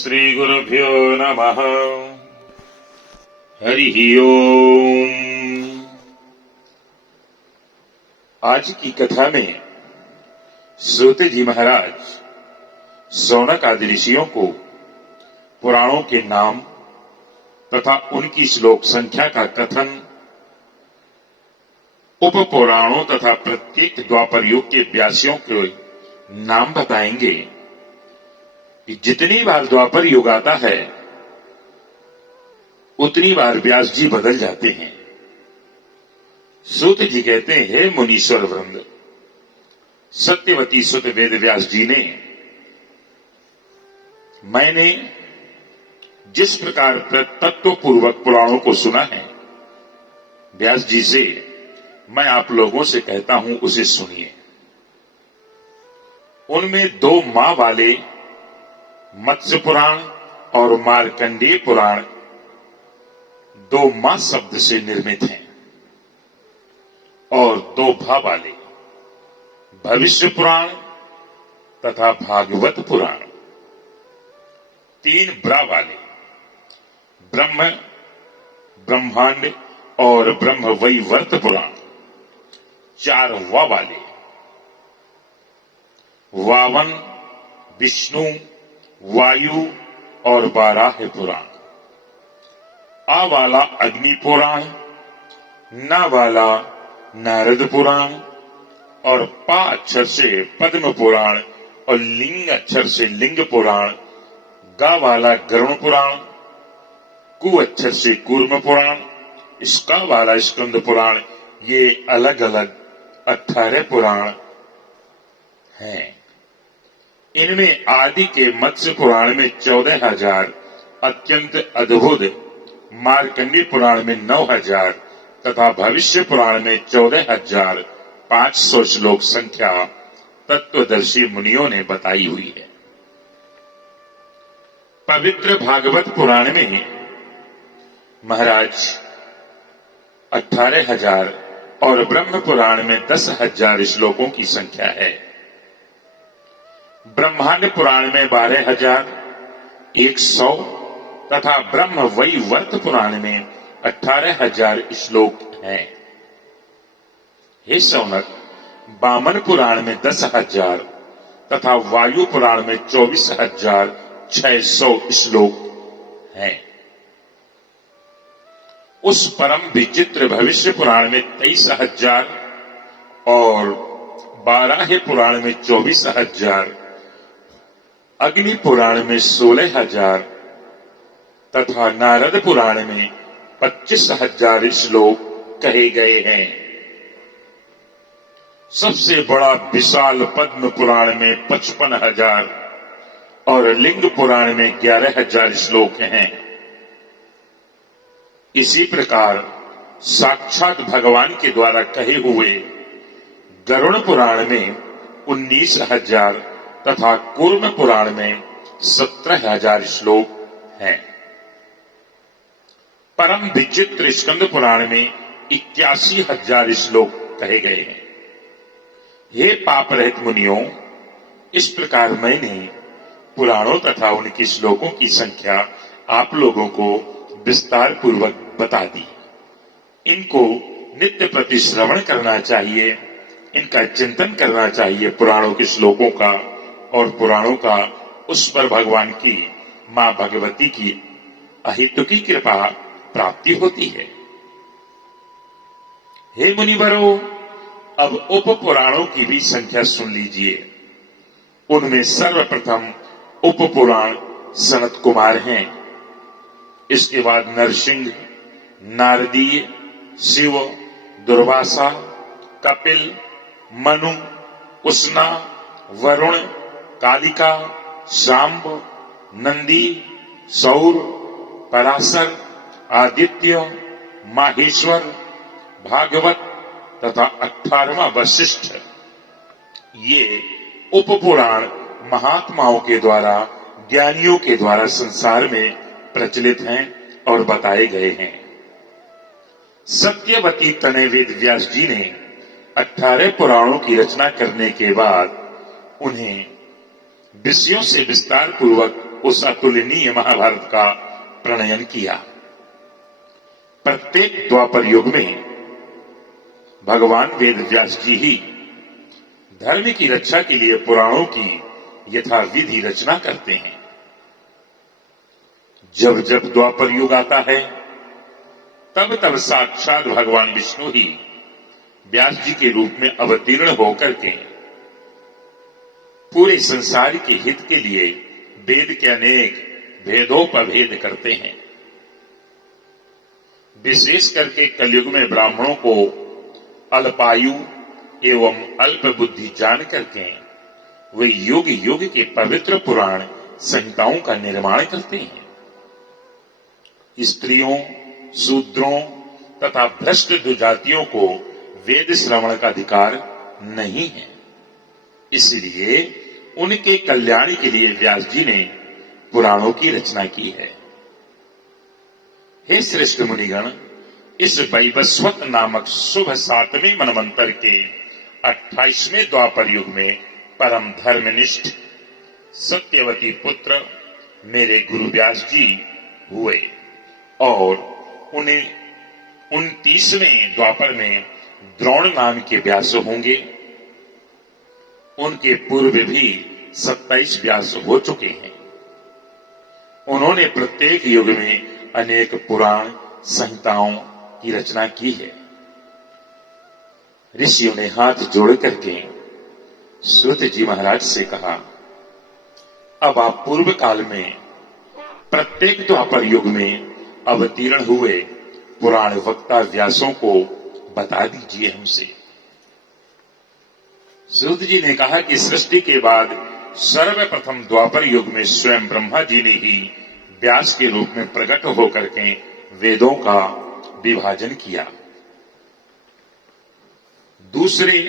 श्री गुरुभ्यो नमः। हरि ओम। आज की कथा में सूत जी महाराज शौनक आदि ऋषियों को पुराणों के नाम तथा उनकी श्लोक संख्या का कथन, उप पुराणों तथा प्रत्येक द्वापर युग के व्यासियों के नाम बताएंगे कि जितनी बार द्वापर युग आता है उतनी बार व्यास जी बदल जाते हैं। सूत जी कहते हैं, हे मुनीश्वर वृंद, सत्यवती सुत वेद व्यास जी ने मैंने जिस प्रकार तत्व पूर्वक पुराणों को सुना है, व्यास जी से मैं आप लोगों से कहता हूं उसे सुनिए। उनमें दो मां वाले मत्स्य पुराण और मार्कंडेय पुराण दो मां शब्द से निर्मित हैं, और दो भा वाले भविष्य पुराण तथा भागवत पुराण, तीन ब्रा वाले ब्रह्म, ब्रह्मांड और ब्रह्म वैवर्त पुराण, चार वा वाले वावन, विष्णु, वायु और बाराह पुराण, आ वाला अग्नि पुराण, ना वाला नारद पुराण और पा अक्षर से पद्म पुराण और लिंग अक्षर से लिंग पुराण, गा वाला गरुण पुराण, कु अक्षर से कूर्म पुराण, स्का वाला स्कंद पुराण। ये अलग अलग 18 पुराण हैं। इनमें आदि के मत्स्य पुराण में 14,000, अत्यंत अद्भुत मार्कंडेय पुराण में 9,000 तथा भविष्य पुराण में 14,500 श्लोक संख्या तत्वदर्शी मुनियों ने बताई हुई है। पवित्र भागवत पुराण में महाराज 18,000 और ब्रह्म पुराण में 10,000 श्लोकों की संख्या है। ब्रह्मांड पुराण में 12,100 तथा ब्रह्म वैवर्त पुराण में 18,000 श्लोक हैं। हे शौनक, वामन पुराण में 10,000 तथा वायु पुराण में 24,600 श्लोक हैं। उस परम विचित्र भविष्य पुराण में 23,000 और बाराह पुराण में 24,000, अग्नि पुराण में 16,000 तथा नारद पुराण में 25,000 श्लोक कहे गए हैं। सबसे बड़ा विशाल पद्म पुराण में 55,000 और लिंग पुराण में 11,000 श्लोक हैं। इसी प्रकार साक्षात भगवान के द्वारा कहे हुए गरुण पुराण में 19,000 तथा कूर्म पुराण में 17,000 श्लोक हैं। परम विचित्र स्कंद पुराण में 81,000 श्लोक कहे गए हैं। हे पाप रहित मुनियों, इस प्रकार मैंने पुराणों तथा उनके श्लोकों की संख्या आप लोगों को विस्तार पूर्वक बता दी। इनको नित्य प्रति श्रवण करना चाहिए, इनका चिंतन करना चाहिए। पुराणों के श्लोकों का और पुराणों का उस पर भगवान की मां भगवती की अहेतुकी कृपा प्राप्ति होती है। हे मुनिवरों, अब उप पुराणों की भी संख्या सुन लीजिए। उनमें सर्वप्रथम उप पुराण सनत कुमार हैं। इसके बाद नरसिंह, नारदीय, शिव, दुर्वासा, कपिल, मनु, उष्णा, वरुण, कालिका, शांब, नंदी, सौर, पराशर, आदित्य, माहेश्वर, भागवत तथा 18वां वशिष्ठ। ये उपपुराण महात्माओं के द्वारा, ज्ञानियों के द्वारा संसार में प्रचलित हैं और बताए गए हैं। सत्यवती तनय वेद व्यास जी ने 18 पुराणों की रचना करने के बाद उन्हें विषयों से विस्तार पूर्वक उस अतुलनीय महाभारत का प्रणयन किया। प्रत्येक द्वापर युग में भगवान वेद व्यास जी ही धर्म की रक्षा के लिए पुराणों की यथाविधि रचना करते हैं। जब जब द्वापर युग आता है तब तब साक्षात भगवान विष्णु ही व्यास जी के रूप में अवतीर्ण होकर के पूरे संसार के हित के लिए वेद के अनेक भेदोपभेद करते हैं। विशेष करके कलयुग में ब्राह्मणों को अल्पायु एवं अल्प बुद्धि जान करके वे युग युग के पवित्र पुराण संहिताओं का निर्माण करते हैं। स्त्रियों, शूद्रों तथा भ्रष्ट दुजातियों को वेद श्रवण का अधिकार नहीं है। इसलिए उनके कल्याण के लिए व्यास जी ने पुराणों की रचना की है। हे श्रेष्ठ मुनिगण, इस वैवस्वत नामक शुभ 7वें मनवंतर के 28वें द्वापर युग में परम धर्मनिष्ठ सत्यवती पुत्र मेरे गुरु व्यास जी हुए और उन्हें 29वें द्वापर में द्रोण नाम के व्यास होंगे। उनके पूर्व भी 27 व्यास हो चुके हैं। उन्होंने प्रत्येक युग में अनेक पुराण संहिताओं की रचना की है। ऋषियों ने हाथ जोड़ करके श्रुत जी महाराज से कहा, अब आप पूर्व काल में प्रत्येक द्वापर युग में अवतीर्ण हुए पुराण वक्ता व्यासों को बता दीजिए हमसे। श्रुत जी ने कहा कि सृष्टि के बाद सर्वप्रथम द्वापर युग में स्वयं ब्रह्मा जी ने ही व्यास के रूप में प्रकट होकर के वेदों का विभाजन किया। दूसरे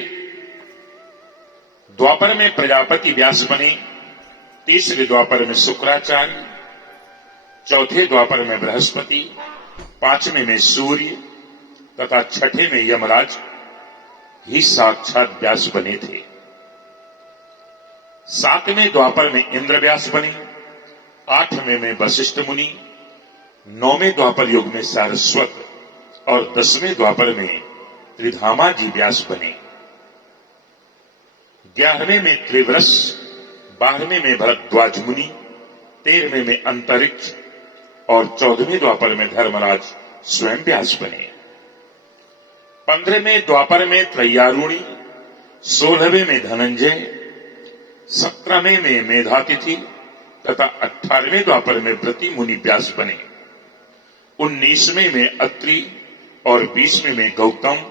द्वापर में प्रजापति व्यास बने, तीसरे द्वापर में शुक्राचार्य, चौथे द्वापर में बृहस्पति, 5वें में सूर्य तथा 6ठे में यमराज ही साक्षात व्यास बने थे। 7वें द्वापर में इंद्र व्यास बने, 8वें में वशिष्ठ मुनि, 9वें द्वापर युग में सारस्वत और 10वें द्वापर में त्रिधामा जी व्यास बने। 11वें में त्रिवरस, 12वें में भरद्वाज मुनि, 13वें में अंतरिक्ष और 14वें द्वापर में धर्मराज स्वयं व्यास बने। 15वें द्वापर में त्रैयारुणी, 16वें में धनंजय, 17वें में मेधातिथि तथा 18वें द्वापर में व्रति मुनि व्यास बने। 19वें में अत्रि और 20वें में गौतम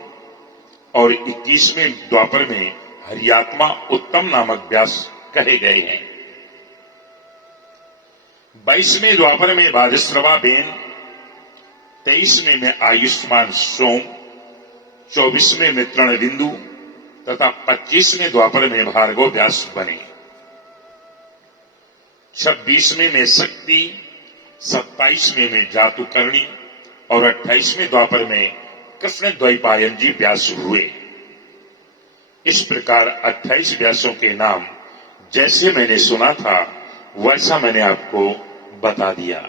और 21वें द्वापर में हरियात्मा उत्तम नामक व्यास कहे गए हैं। 22वें द्वापर में वाजश्रवा बेन, 23वें में आयुष्मान सोम, 24वें में तृणबिंदु तथा 25वें द्वापर में भार्गव व्यास बने। 26वें में शक्ति, 27वें में जातुकर्णी और 28वें द्वापर में कृष्ण द्वैपायन जी व्यास हुए। इस प्रकार 28 व्यासों के नाम जैसे मैंने सुना था वैसा मैंने आपको बता दिया।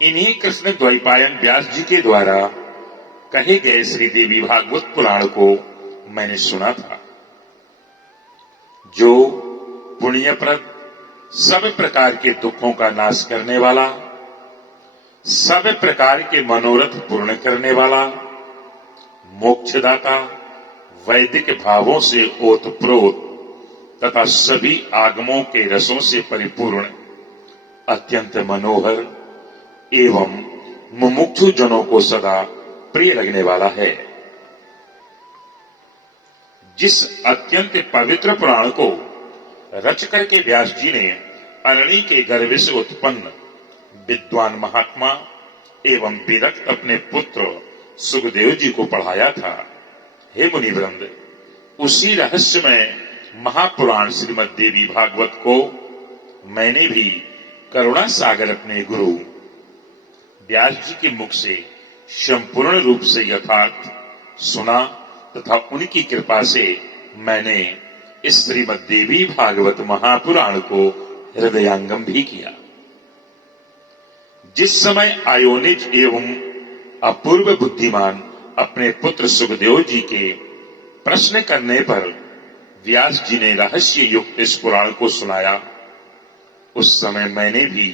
इन्हीं कृष्ण द्वैपायन व्यास जी के द्वारा कहे गए श्री देवी भागवत पुराण को मैंने सुना था, जो पुण्यप्रद, सब प्रकार के दुखों का नाश करने वाला, सब प्रकार के मनोरथ पूर्ण करने वाला, मोक्षदाता, वैदिक भावों से ओतप्रोत तथा सभी आगमों के रसों से परिपूर्ण, अत्यंत मनोहर एवं मुमुक्षु जनों को सदा प्रिय लगने वाला है। जिस अत्यंत पवित्र पुराण को रच करके व्यास जी ने अरणी के गर्भ से उत्पन्न विद्वान महात्मा एवं विरक्त अपने पुत्र सुखदेव जी को पढ़ाया था, हे मुनिवृंद, उसी रहस्यमय महापुराण श्रीमद देवी भागवत को मैंने भी करुणा सागर अपने गुरु व्यास जी के मुख से संपूर्ण रूप से यथार्थ सुना तथा उनकी कृपा से मैंने इस श्रीमद देवी भागवत महापुराण को हृदयांगम भी किया। जिस समय आयोनिज एवं अपूर्व बुद्धिमान अपने पुत्र सुखदेव जी के प्रश्न करने पर व्यास जी ने रहस्य युक्त इस पुराण को सुनाया, उस समय मैंने भी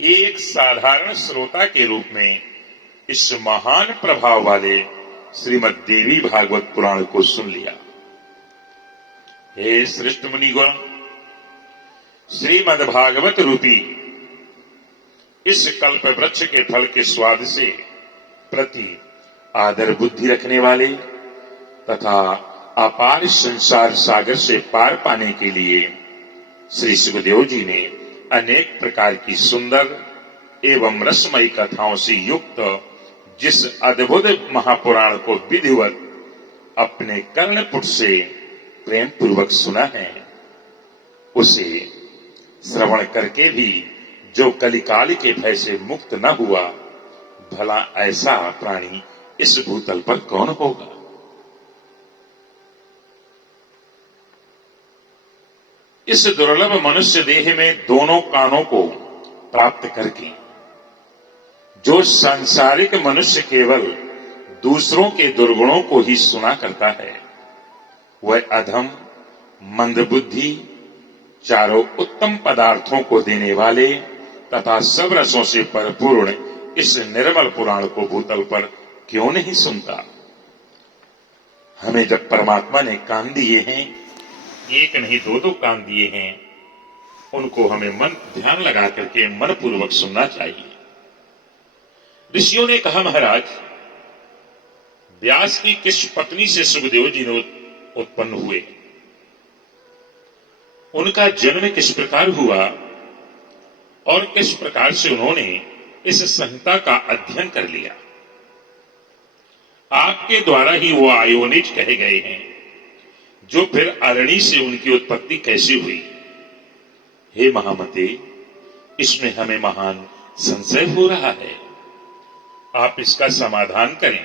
एक साधारण श्रोता के रूप में इस महान प्रभाव वाले श्रीमद् देवी भागवत पुराण को सुन लिया। हे श्रेष्ठ मुनिगण, श्रीमद् भागवत रूपी इस कल्प वृक्ष के फल के स्वाद से प्रति आदर बुद्धि रखने वाले तथा अपार संसार सागर से पार पाने के लिए श्री सुखदेव जी ने अनेक प्रकार की सुंदर एवं रसमयी कथाओं से युक्त जिस अद्भुत महापुराण को विधिवत अपने कर्णपुट से प्रेम पूर्वक सुना है, उसे श्रवण करके भी जो कलिकाल के भय से मुक्त न हुआ, भला ऐसा प्राणी इस भूतल पर कौन होगा। इस दुर्लभ मनुष्य देह में दोनों कानों को प्राप्त करके जो सांसारिक मनुष्य केवल दूसरों के दुर्गुणों को ही सुना करता है, वह अधम मंदबुद्धि चारों उत्तम पदार्थों को देने वाले तथा सब रसों से परिपूर्ण इस निर्मल पुराण को भूतल पर क्यों नहीं सुनता। हमें जब परमात्मा ने कान दिए हैं, एक नहीं दो कान दिए हैं, उनको हमें मन ध्यान लगा करके मन पूर्वक सुनना चाहिए। ऋषियों ने कहा, महाराज, व्यास की किस पत्नी से सुखदेव जी ने उत्पन्न हुए, उनका जन्म किस प्रकार हुआ और किस प्रकार से उन्होंने इस संहिता का अध्ययन कर लिया। आपके द्वारा ही वो आयोनिज कहे गए हैं, जो फिर अरणी से उनकी उत्पत्ति कैसी हुई। हे महामते, इसमें हमें महान संशय हो रहा है, आप इसका समाधान करें।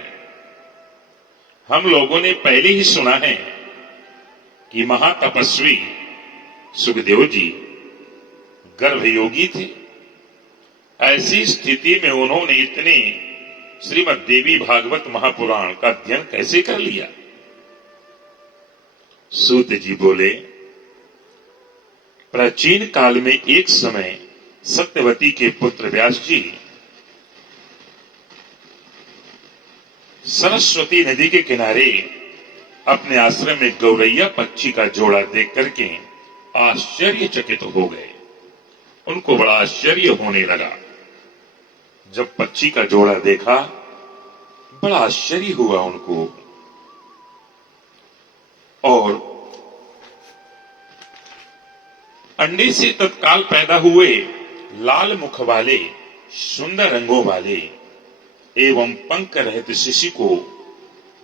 हम लोगों ने पहले ही सुना है कि महातपस्वी सुखदेव जी गर्भयोगी थे। ऐसी स्थिति में उन्होंने इतने श्रीमद् देवी भागवत महापुराण का अध्ययन कैसे कर लिया। सूत जी बोले, प्राचीन काल में एक समय सत्यवती के पुत्र व्यास जी सरस्वती नदी के किनारे अपने आश्रम में गौरैया पक्षी का जोड़ा देख करके आश्चर्यचकित हो गए। उनको बड़ा आश्चर्य होने लगा। जब पक्षी का जोड़ा देखा, बड़ा आश्चर्य हुआ उनको, और अंडे से तत्काल पैदा हुए लाल मुख वाले, सुंदर रंगों वाले एवं पंख रहित शिशु को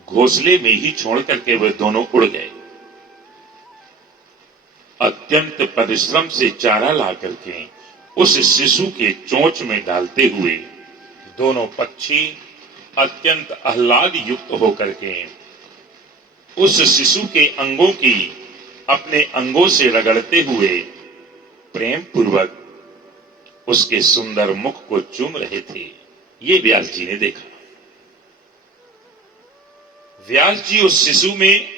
घोंसले में ही छोड़ करके वे दोनों उड़ गए। अत्यंत परिश्रम से चारा ला करके उस शिशु के चोंच में डालते हुए दोनों पक्षी अत्यंत आह्लाद युक्त होकर के उस शिशु के अंगों की अपने अंगों से रगड़ते हुए प्रेम पूर्वक उसके सुंदर मुख को चूम रहे थे। ये व्यास जी ने देखा। व्यास जी उस शिशु में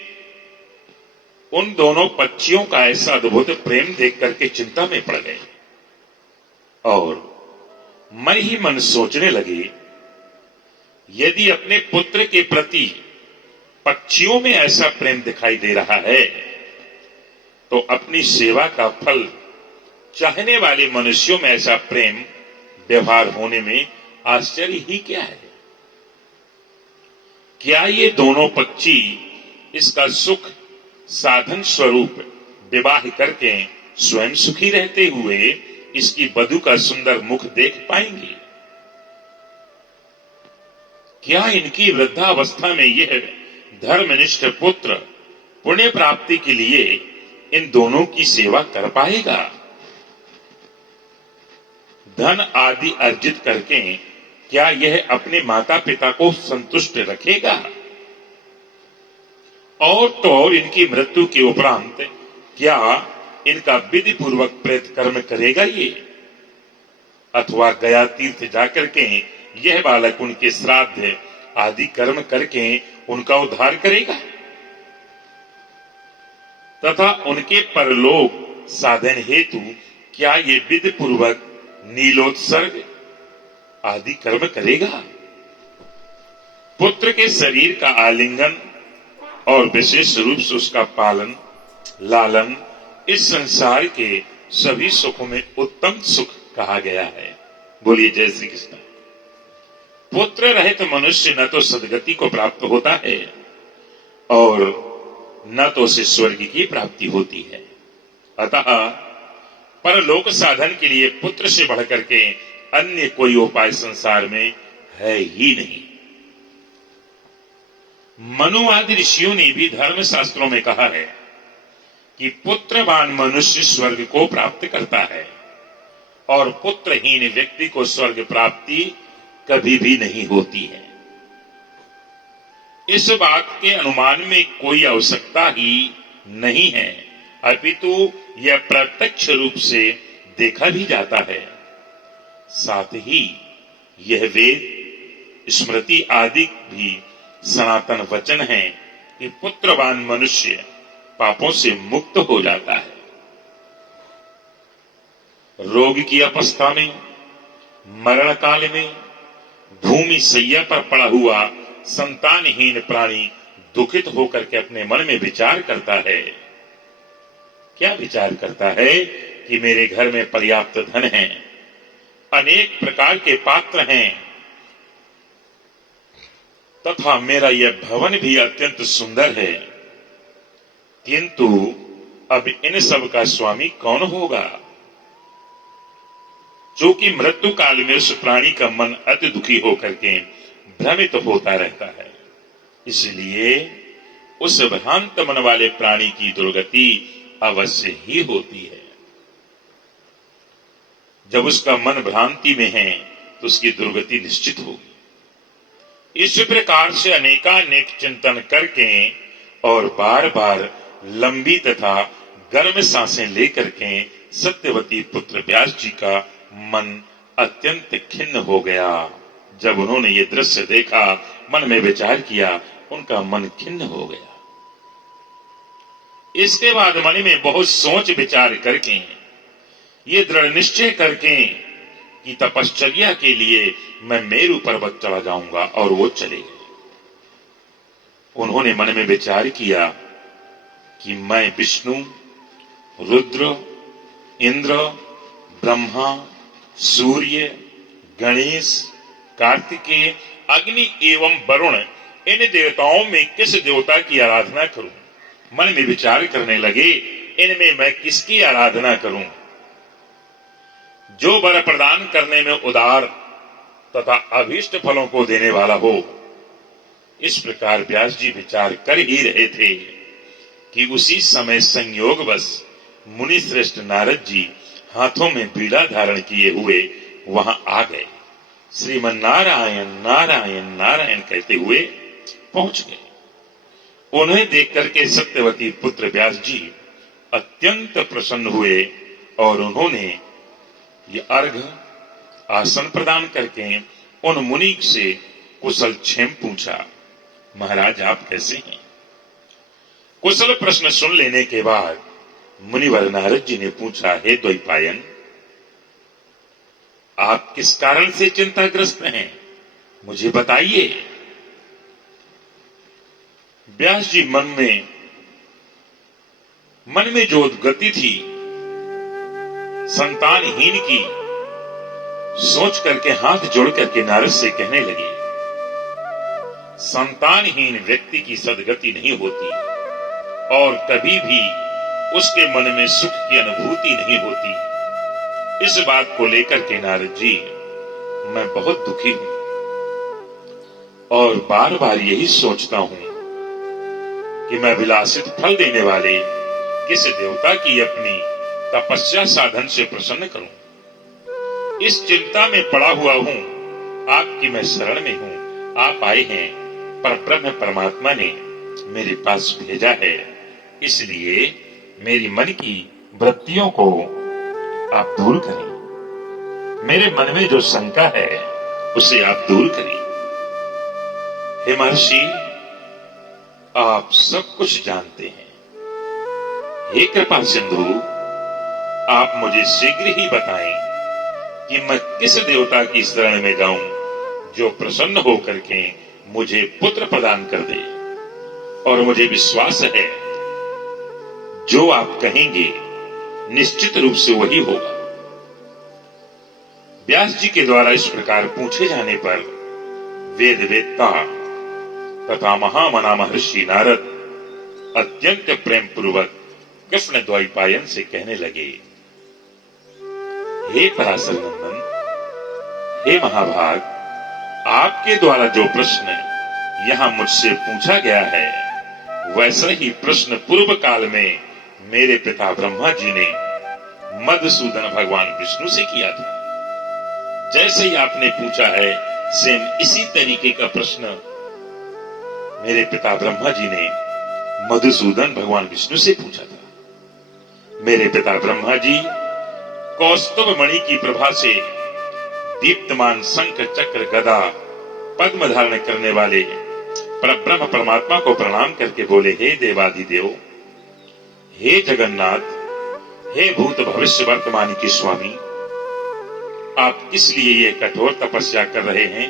उन दोनों पक्षियों का ऐसा अद्भुत प्रेम देख करके चिंता में पड़ गए और मन ही मन सोचने लगे, यदि अपने पुत्र के प्रति पक्षियों में ऐसा प्रेम दिखाई दे रहा है, तो अपनी सेवा का फल चाहने वाले मनुष्यों में ऐसा प्रेम व्यवहार होने में आश्चर्य ही क्या है। क्या ये दोनों पक्षी इसका सुख साधन स्वरूप विवाह करके स्वयं सुखी रहते हुए इसकी वधू का सुंदर मुख देख पाएंगे? क्या इनकी वृद्धावस्था में यह धर्मनिष्ठ पुत्र पुण्य प्राप्ति के लिए इन दोनों की सेवा कर पाएगा? धन आदि अर्जित करके क्या यह अपने माता पिता को संतुष्ट रखेगा? और तो और इनकी मृत्यु के उपरांत क्या इनका विधि पूर्वक प्रेत कर्म करेगा ये, अथवा गया तीर्थ जाकर के यह बालक उनके श्राद्ध आदि कर्म करके उनका उद्धार करेगा, तथा उनके परलोक साधन हेतु क्या ये विधि पूर्वक नीलोत्सर्ग आदि कर्म करेगा। पुत्र के शरीर का आलिंगन और विशेष रूप से उसका पालन लालन इस संसार के सभी सुखों में उत्तम सुख कहा गया है। बोलिए जय श्री कृष्ण। पुत्र रहित मनुष्य न तो सदगति को प्राप्त होता है और न तो उसे स्वर्ग की प्राप्ति होती है। अतः परलोक साधन के लिए पुत्र से बढ़कर के अन्य कोई उपाय संसार में है ही नहीं। मनु आदि ऋषियों ने भी धर्म शास्त्रों में कहा है कि पुत्रवान मनुष्य स्वर्ग को प्राप्त करता है और पुत्रहीन व्यक्ति को स्वर्ग प्राप्ति कभी भी नहीं होती है। इस बात के अनुमान में कोई आवश्यकता ही नहीं है, अपितु यह प्रत्यक्ष रूप से देखा भी जाता है। साथ ही यह वेद स्मृति आदि भी सनातन वचन है कि पुत्रवान मनुष्य पापों से मुक्त हो जाता है। रोग की अवस्था में, मरण काल में भूमि सैया पर पड़ा हुआ संतानहीन प्राणी दुखित होकर के अपने मन में विचार करता है। क्या विचार करता है कि मेरे घर में पर्याप्त धन है, अनेक प्रकार के पात्र हैं, तथा मेरा यह भवन भी अत्यंत सुंदर है, किंतु अब इन सब का स्वामी कौन होगा। जो कि मृत्यु काल में उस प्राणी का मन अति दुखी होकर के भ्रमित होता रहता है। इसलिए उस भ्रांत मन वाले प्राणी की दुर्गति अवश्य ही होती है। जब उसका मन भ्रांति में है तो उसकी दुर्गति निश्चित होगी। इस प्रकार से अनेकानेक चिंतन करके और बार बार लंबी तथा गर्म सांसें लेकर के सत्यवती पुत्र व्यास जी का मन अत्यंत खिन्न हो गया। जब उन्होंने ये दृश्य देखा, मन में विचार किया, उनका मन खिन्न हो गया। इसके बाद मन में बहुत सोच विचार करके ये दृढ़ निश्चय करके कि तपश्चर्या के लिए मैं मेरु पर्वत चला जाऊंगा, और वो चले गए। उन्होंने मन में विचार किया कि मैं विष्णु, रुद्र, इंद्र, ब्रह्मा, सूर्य, गणेश, कार्तिकेय, अग्नि एवं वरुण इन देवताओं में किस देवता की आराधना करूं। मन में विचार करने लगे, इनमें मैं किसकी आराधना करूं जो वर प्रदान करने में उदार तथा अभीष्ट फलों को देने वाला हो। इस प्रकार व्यास जी विचार कर ही रहे थे कि उसी समय संयोगवश मुनि श्रेष्ठ नारद जी हाथों में बीड़ा धारण किए हुए वहां आ गए। श्रीमन नारायण नारायण नारायण कहते हुए पहुंच गए। उन्हें देख करके सत्यवती पुत्र व्यास जी अत्यंत प्रसन्न हुए और उन्होंने ये अर्घ आसन प्रदान करके उन मुनि से कुशल क्षेम पूछा। महाराज आप कैसे हैं। कुशल प्रश्न सुन लेने के बाद मुनिवर नारद जी ने पूछा, हे द्वैपायन, आप किस कारण से चिंताग्रस्त हैं, मुझे बताइए। व्यास जी मन में जो गति थी संतानहीन की, सोच करके हाथ जोड़ करके नारद से कहने लगे, संतानहीन व्यक्ति की सदगति नहीं होती और कभी भी उसके मन में सुख की अनुभूति नहीं होती। इस बात को लेकर के नारद जी मैं बहुत दुखी हूं और बार बार यही सोचता हूं कि मैं विलासित फल देने वाले किस देवता की अपनी तपस्या साधन से प्रसन्न करूं। इस चिंता में पड़ा हुआ हूं, आपकी मैं शरण में हूं। आप आए हैं, पर ब्रह्म परमात्मा ने मेरे पास भेजा है, इसलिए मेरी मन की वृत्तियों को आप दूर करें। मेरे मन में जो शंका है उसे आप दूर करिए। हे महर्षि, आप सब कुछ जानते हैं। हे कृपा सिंधु, आप मुझे शीघ्र ही बताएं कि मैं किस देवता की शरण में जाऊं जो प्रसन्न होकर के मुझे पुत्र प्रदान कर दे। और मुझे विश्वास है जो आप कहेंगे निश्चित रूप से वही होगा। व्यास जी के द्वारा इस प्रकार पूछे जाने पर वेद वेत्ता तथा महामना महर्षि नारद अत्यंत प्रेम पूर्वक कृष्ण द्वैपायन से कहने लगे, हे पराशर नंदन, हे महाभाग, आपके द्वारा जो प्रश्न यहां मुझसे पूछा गया है वैसा ही प्रश्न पूर्व काल में मेरे पिता ब्रह्मा जी ने मधुसूदन भगवान विष्णु से किया था। जैसे ही आपने पूछा है सेम इसी तरीके का प्रश्न मेरे पिता ब्रह्मा जी ने मधुसूदन भगवान विष्णु से पूछा था। मेरे पिता ब्रह्मा जी कौस्तुभ मणि की प्रभा से दीप्तमान शंख चक्र गदा पद्म धारण करने वाले परब्रह्म परमात्मा को प्रणाम करके बोले, हे देवादिदेव, हे जगन्नाथ, हे भूत भविष्य वर्तमान के स्वामी, आप किस लिए ये कठोर तपस्या कर रहे हैं?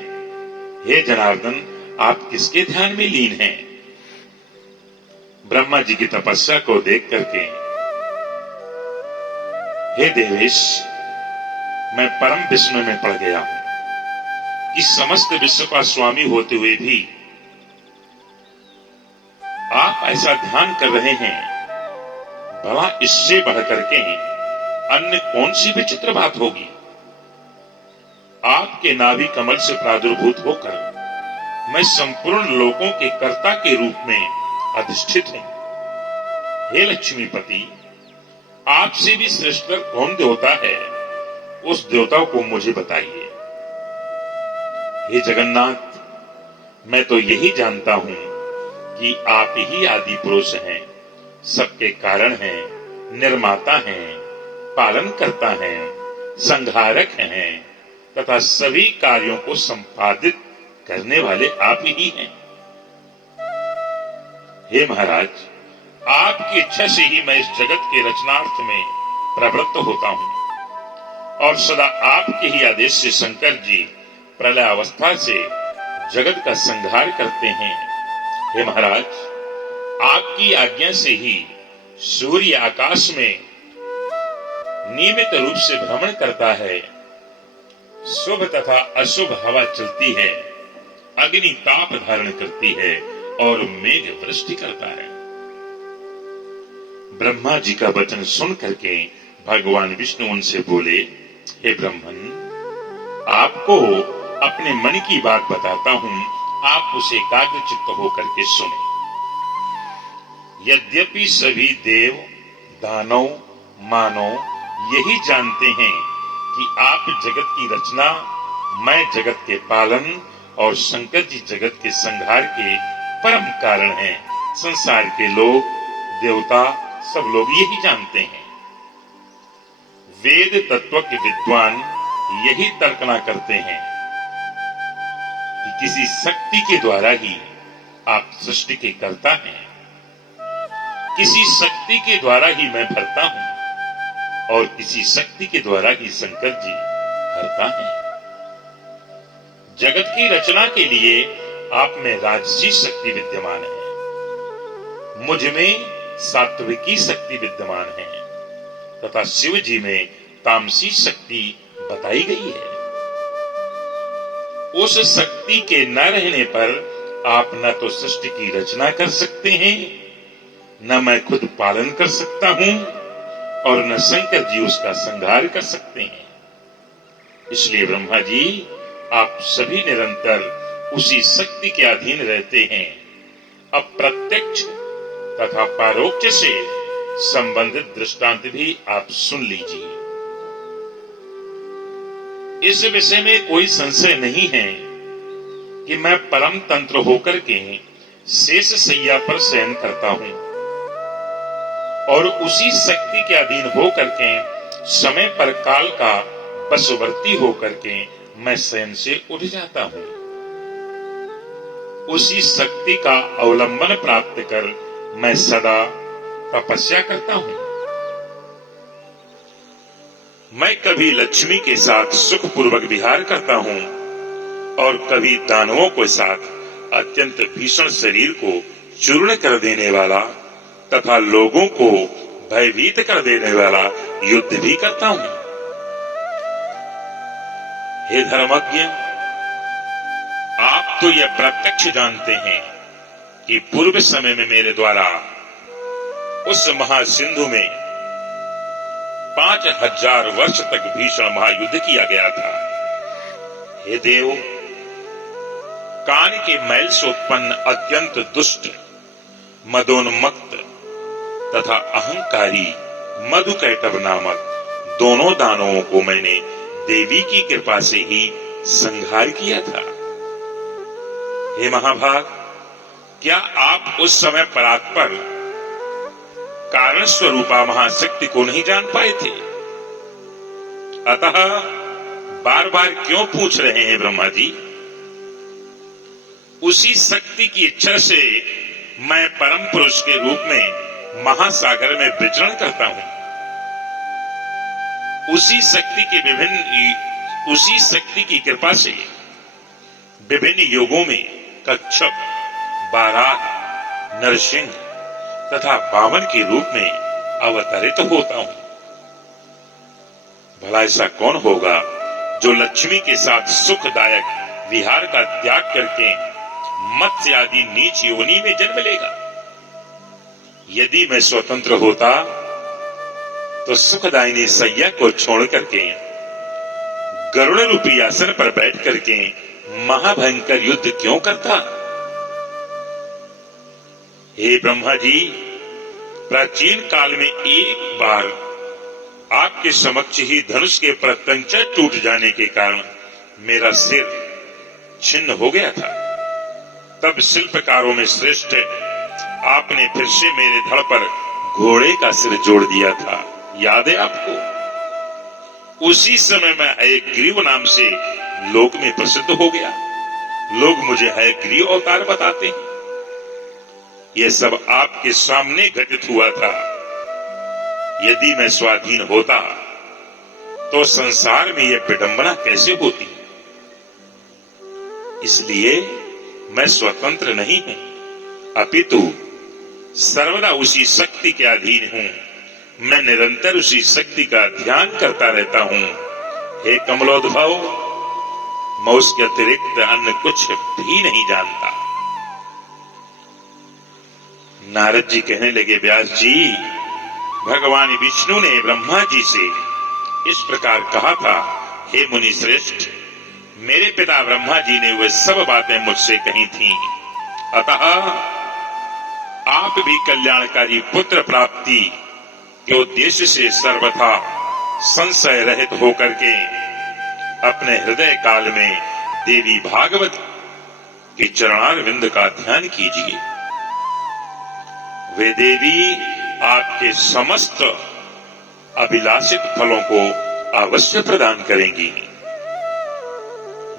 हे जनार्दन, आप किसके ध्यान में लीन हैं? ब्रह्मा जी की तपस्या को देख करके, हे देवेश, मैं परम विस्मय में पड़ गया हूं कि समस्त विश्व का स्वामी होते हुए भी आप ऐसा ध्यान कर रहे हैं। भला इससे बढ़कर के अन्य कौन सी विचित्र बात होगी? आपके नाभि कमल से प्रादुर्भूत होकर मैं संपूर्ण लोकों के कर्ता के रूप में अधिष्ठित हूं। हे लक्ष्मीपति, आपसे भी श्रेष्ठतर कौन देवता है, उस देवता को मुझे बताइए। हे जगन्नाथ, मैं तो यही जानता हूं कि आप ही आदि पुरुष हैं, सबके कारण हैं, निर्माता हैं, पालन करता हैं, संहारक हैं तथा सभी कार्यों को संपादित करने वाले आप ही हैं। हे महाराज, आपकी इच्छा से ही मैं इस जगत के रचनार्थ में प्रवृत्त होता हूं और सदा आपके ही आदेश से शंकर जी प्रलय अवस्था से जगत का संहार करते हैं। हे महाराज, आपकी आज्ञा से ही सूर्य आकाश में नियमित रूप से भ्रमण करता है, शुभ तथा अशुभ हवा चलती है, अग्नि ताप धारण करती है और मेघ वृष्टि करता है। ब्रह्मा जी का वचन सुन करके भगवान विष्णु उनसे बोले, हे ब्रह्मन, आपको अपने मन की बात बताता हूं, आप उसे एकाग्र चित्त होकर के सुने। यद्यपि सभी देव, दानव, मानव यही जानते हैं कि आप जगत की रचना, मैं जगत के पालन और शंकर जी जगत के संहार के परम कारण हैं। संसार के लोग, देवता, सब लोग यही जानते हैं। वेद तत्व के विद्वान यही तर्कना करते हैं कि किसी शक्ति के द्वारा ही आप सृष्टि के कर्ता हैं, किसी शक्ति के द्वारा ही मैं भरता हूं और किसी शक्ति के द्वारा ही शंकर जी हरता है। जगत की रचना के लिए आप में राजसी शक्ति विद्यमान है, मुझ में सात्विकी शक्ति विद्यमान है तथा शिव जी में तामसी शक्ति बताई गई है। उस शक्ति के न रहने पर आप न तो सृष्टि की रचना कर सकते हैं, न मैं खुद पालन कर सकता हूं और न शंकर जी उसका संहार कर सकते हैं। इसलिए ब्रह्मा जी, आप सभी निरंतर उसी शक्ति के अधीन रहते हैं। अप्रत्यक्ष तथा परोक्ष से संबंधित दृष्टांत भी आप सुन लीजिए। इस विषय में कोई संशय नहीं है कि मैं परम तंत्र होकर के शेष शैया पर शयन करता हूं। और उसी शक्ति के अधीन हो करके समय पर काल का वशवर्ती हो करके मैं शयन से उठ जाता हूं। उसी शक्ति का अवलंबन प्राप्त कर मैं सदा तपस्या करता हूं। मैं कभी लक्ष्मी के साथ सुखपूर्वक विहार करता हूं और कभी दानवों के साथ अत्यंत भीषण शरीर को चूर्ण कर देने वाला तथा लोगों को भयभीत कर देने वाला युद्ध भी करता हूं। हे धर्मज्ञ, आप तो यह प्रत्यक्ष जानते हैं कि पूर्व समय में मेरे द्वारा उस महासिंधु में 5000 वर्ष तक भीषण महायुद्ध किया गया था। हे देव, कान के मैल से उत्पन्न अत्यंत दुष्ट, मदोन्मत्त तथा अहंकारी मधुकैटभ नामक दोनों दानवों को मैंने देवी की कृपा से ही संहार किया था। हे महाभाग, क्या आप उस समय परात्पर कारण स्वरूपा महाशक्ति को नहीं जान पाए थे? अतः बार बार क्यों पूछ रहे हैं ब्रह्मा जी? उसी शक्ति की इच्छा से मैं परम पुरुष के रूप में महासागर में विचरण करता हूं। उसी शक्ति की कृपा से विभिन्न युगों में कच्छप, बाराह, नरसिंह तथा वामन के रूप में अवतरित होता हूं। भला ऐसा कौन होगा जो लक्ष्मी के साथ सुखदायक विहार का त्याग करके मत्स्य आदि नीच योनि में जन्म लेगा? यदि मैं स्वतंत्र होता तो सुखदायिनी सैया को छोड़ करके गरुड़ रूपी आसन पर बैठ करके महाभयंकर युद्ध क्यों करता? हे ब्रह्मा जी, प्राचीन काल में एक बार आपके समक्ष ही धनुष के प्रत्यंचा टूट जाने के कारण मेरा सिर छिन्न हो गया था। तब शिल्पकारों में श्रेष्ठ आपने फिर से मेरे धड़ पर घोड़े का सिर जोड़ दिया था, याद है आपको? उसी समय मैं हयग्रीव नाम से लोक में प्रसिद्ध हो गया। लोग मुझे हयग्रीव अवतार बताते हैं। यह सब आपके सामने घटित हुआ था। यदि मैं स्वाधीन होता तो संसार में यह विडंबना कैसे होती? इसलिए मैं स्वतंत्र नहीं हूं, अपितु सर्वदा उसी शक्ति के अधीन हूं। मैं निरंतर उसी शक्ति का ध्यान करता रहता हूं। हे कमलोद्भव, मैं उसके अतिरिक्त अन्य कुछ भी नहीं जानता। नारद जी कहने लगे, व्यास जी, भगवान विष्णु ने ब्रह्मा जी से इस प्रकार कहा था, हे मुनि श्रेष्ठ, मेरे पिता ब्रह्मा जी ने वह सब बातें मुझसे कही थीं। अतः आप भी कल्याणकारी पुत्र प्राप्ति के उद्देश्य से सर्वथा संशय रहित होकर के अपने हृदय काल में देवी भागवत के चरणारविंद का ध्यान कीजिए। वे देवी आपके समस्त अभिलाषित फलों को अवश्य प्रदान करेंगी।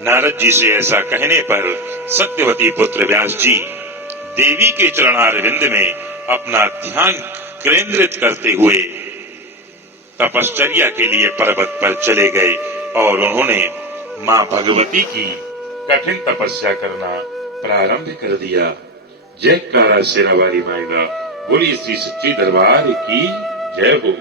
नारद जी से ऐसा कहने पर सत्यवती पुत्र व्यास जी देवी के चरणारविंद में अपना ध्यान केंद्रित करते हुए तपश्चर्या के लिए पर्वत पर चले गए और उन्होंने मां भगवती की कठिन तपस्या करना प्रारंभ कर दिया। जय कारा शेरावाली माएगा। बोली श्री सच्ची दरबार की जय हो।